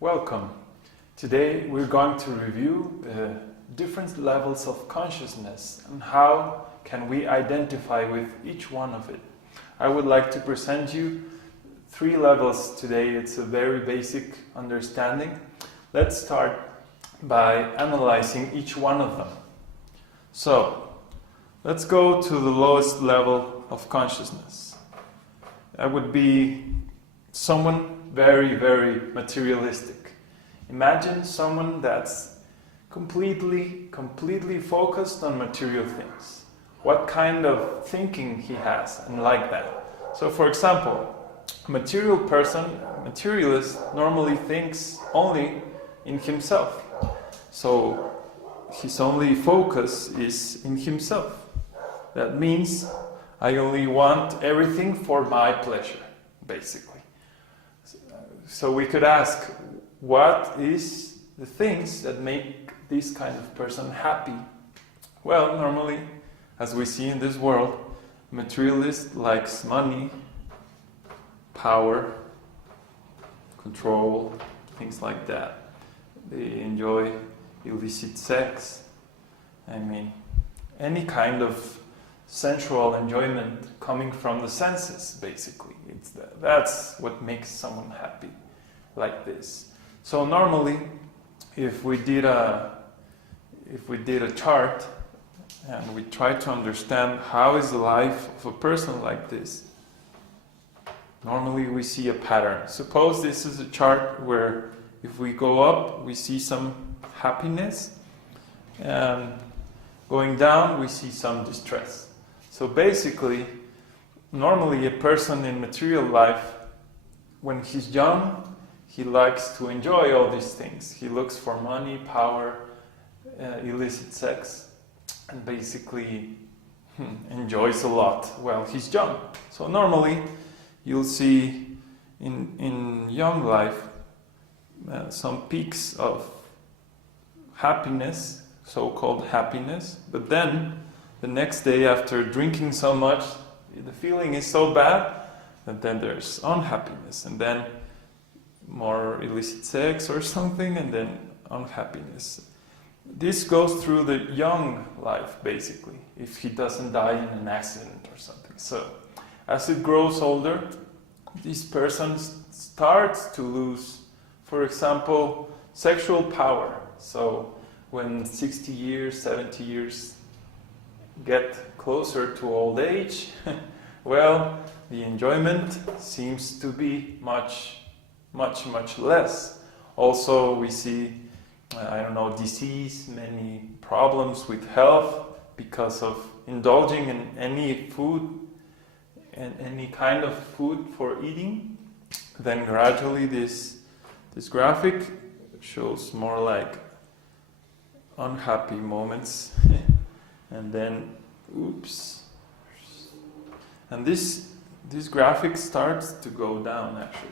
Welcome. Today we're going to review the different levels of consciousness and how can we identify with each one of it. I would like to present you 3 levels today. It's a very basic understanding. Let's start by analyzing each one of them. So, let's go to the lowest level of consciousness. That would be someone very, very materialistic. Imagine someone that's completely focused on material things. What kind of thinking he has and like that. So for example, a materialist normally thinks only in himself. So his only focus is in himself. That means I only want everything for my pleasure, basically. So we could ask, what is the things that make this kind of person happy? Well, normally, as we see in this world, materialist likes money, power, control, things like that. They enjoy illicit sex. Any kind of sensual enjoyment coming from the senses, basically. That's what makes someone happy, like this. So normally, if we did a chart and we try to understand how is the life of a person like this, normally we see a pattern. Suppose this is a chart where if we go up, we see some happiness, and going down, we see some distress. So basically, normally a person in material life, when he's young, he likes to enjoy all these things. He looks for money, power, illicit sex, and basically enjoys a lot while he's young. So normally, you'll see in young life some peaks of happiness, so-called happiness, but then the next day after drinking so much, the feeling is so bad that then there's unhappiness, and then more illicit sex or something, and then unhappiness. This goes through the young life, basically, if he doesn't die in an accident or something. So, as it grows older, this person starts to lose, for example, sexual power. So, when 60 years, 70 years get closer to old age, well, the enjoyment seems to be much less. Also, we see, disease, many problems with health because of indulging in any food and any kind of food for eating. Then gradually this graphic shows more like unhappy moments, and then oops, and this graphic starts to go down actually.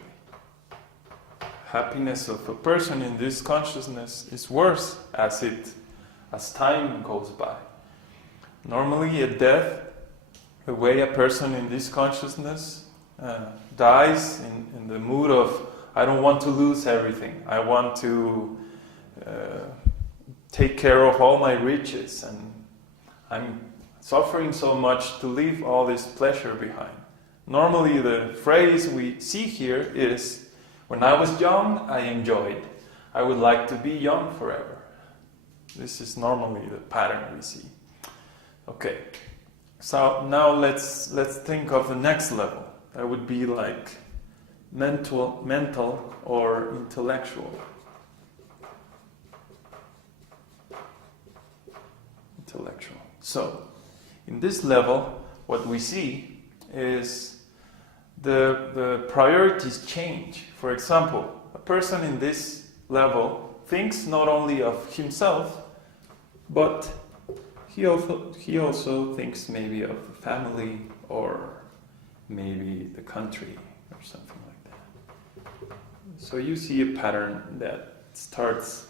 Happiness of a person in this consciousness is worse as time goes by. Normally at death, the way a person in this consciousness dies in the mood of, I don't want to lose everything. I want to take care of all my riches, and I'm suffering so much to leave all this pleasure behind. Normally the phrase we see here is, when I was young, I enjoyed. I would like to be young forever. This is normally the pattern we see. Okay, so now let's think of the next level. That would be like mental or intellectual. So, in this level, what we see is the priorities change. For example, a person in this level thinks not only of himself, but he also thinks maybe of the family or maybe the country or something like that. So you see a pattern that starts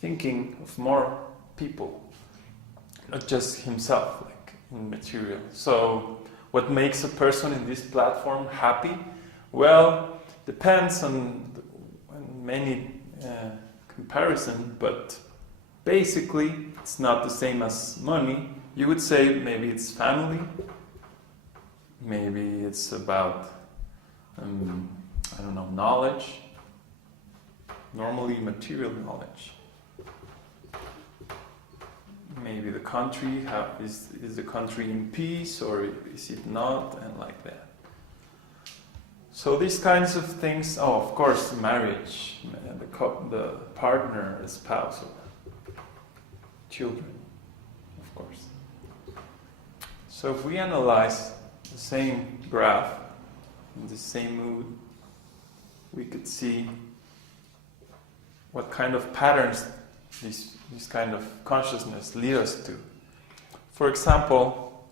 thinking of more people, not just himself, like in material. So what makes a person in this platform happy? Well, depends on many comparison, but basically it's not the same as money. You would say maybe it's family, maybe it's about, I don't know, knowledge, normally material knowledge. Maybe the country, is the country in peace or is it not, and like that. So these kinds of things, of course, marriage, the partner, the spouse, or children, of course. So if we analyze the same graph, in the same mood, we could see what kind of patterns these kind of consciousness lead us to. For example,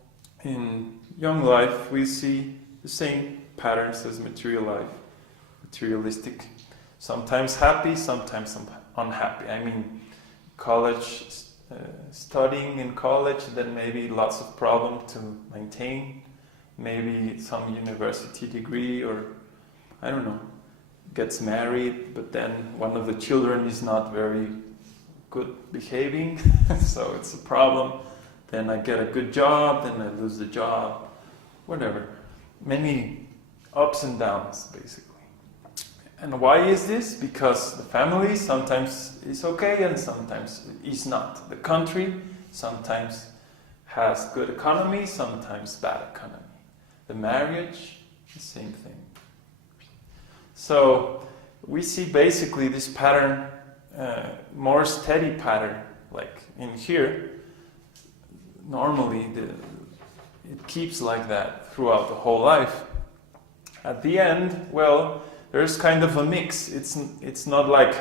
in young life, we see the same patterns as material life, materialistic, sometimes happy, sometimes unhappy. I mean, college, studying in college, then maybe lots of problems to maintain, maybe some university degree, or I don't know, gets married, but then one of the children is not very good behaving, so it's a problem. Then I get a good job, then I lose the job, whatever. Many ups and downs, basically. And why is this? Because the family sometimes is okay and sometimes is not. The country sometimes has good economy, sometimes bad economy. The marriage, the same thing. So we see basically this pattern, more steady pattern, like in here. Normally it keeps like that throughout the whole life. At the end, well, there's kind of a mix. It's not like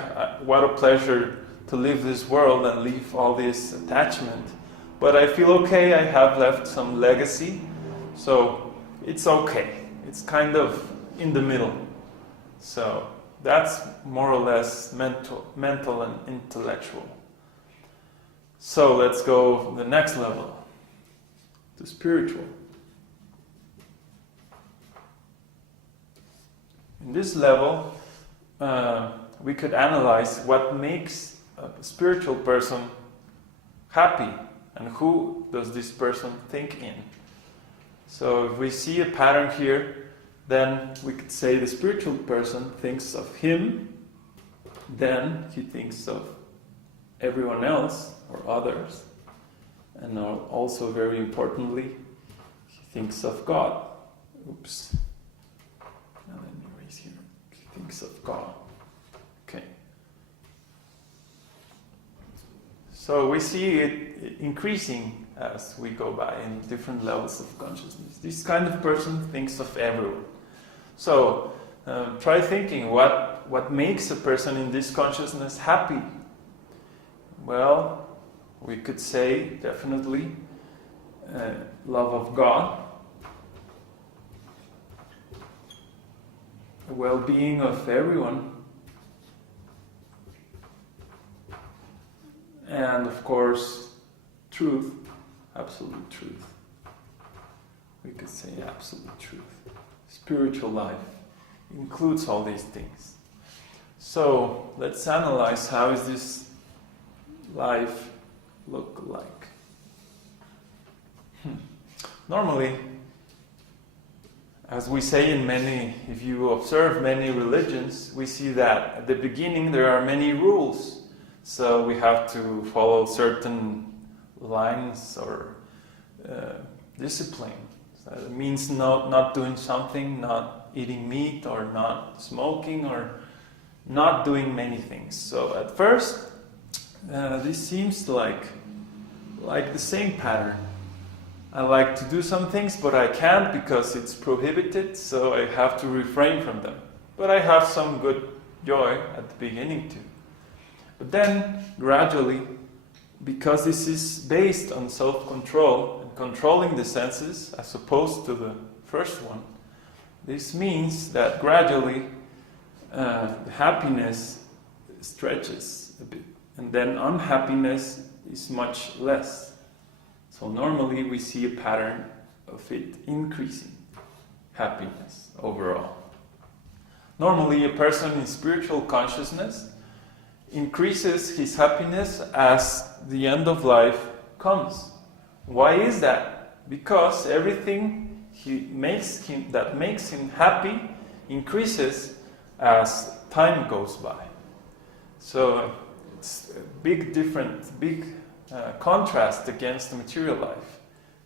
what a pleasure to live this world and leave all this attachment, but I feel okay, I have left some legacy, so it's okay. It's kind of in the middle. So that's more or less mental and intellectual. So let's go the next level, to spiritual. In this level, we could analyze what makes a spiritual person happy and who does this person think in. So if we see a pattern here, then we could say the spiritual person thinks of him, then he thinks of everyone else or others, and also very importantly, he thinks of God. Oops. Now let me erase here. He thinks of God. Okay. So we see it increasing as we go by in different levels of consciousness. This kind of person thinks of everyone. So try thinking what makes a person in this consciousness happy. Well, we could say definitely love of God, the well-being of everyone, and of course truth, absolute truth. We could say absolute truth. Spiritual life includes all these things. So let's analyze how is this life look like. Normally, as we say in many, if you observe many religions, we see that at the beginning there are many rules. So we have to follow certain lines or discipline. So it means not doing something, not eating meat or not smoking or not doing many things. So at first, this seems like the same pattern. I like to do some things, but I can't because it's prohibited, so I have to refrain from them. But I have some good joy at the beginning too. But then, gradually, because this is based on self-control and controlling the senses as opposed to the first one, this means that gradually the happiness stretches a bit, and then unhappiness is much less. So normally we see a pattern of it increasing happiness overall. Normally a person in spiritual consciousness increases his happiness as the end of life comes. Why is that? Because everything that makes him happy increases as time goes by. So it's a big contrast against the material life.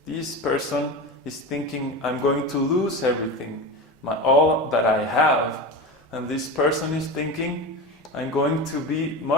This person is thinking, I'm going to lose everything, all that I have. And this person is thinking, I'm going to be much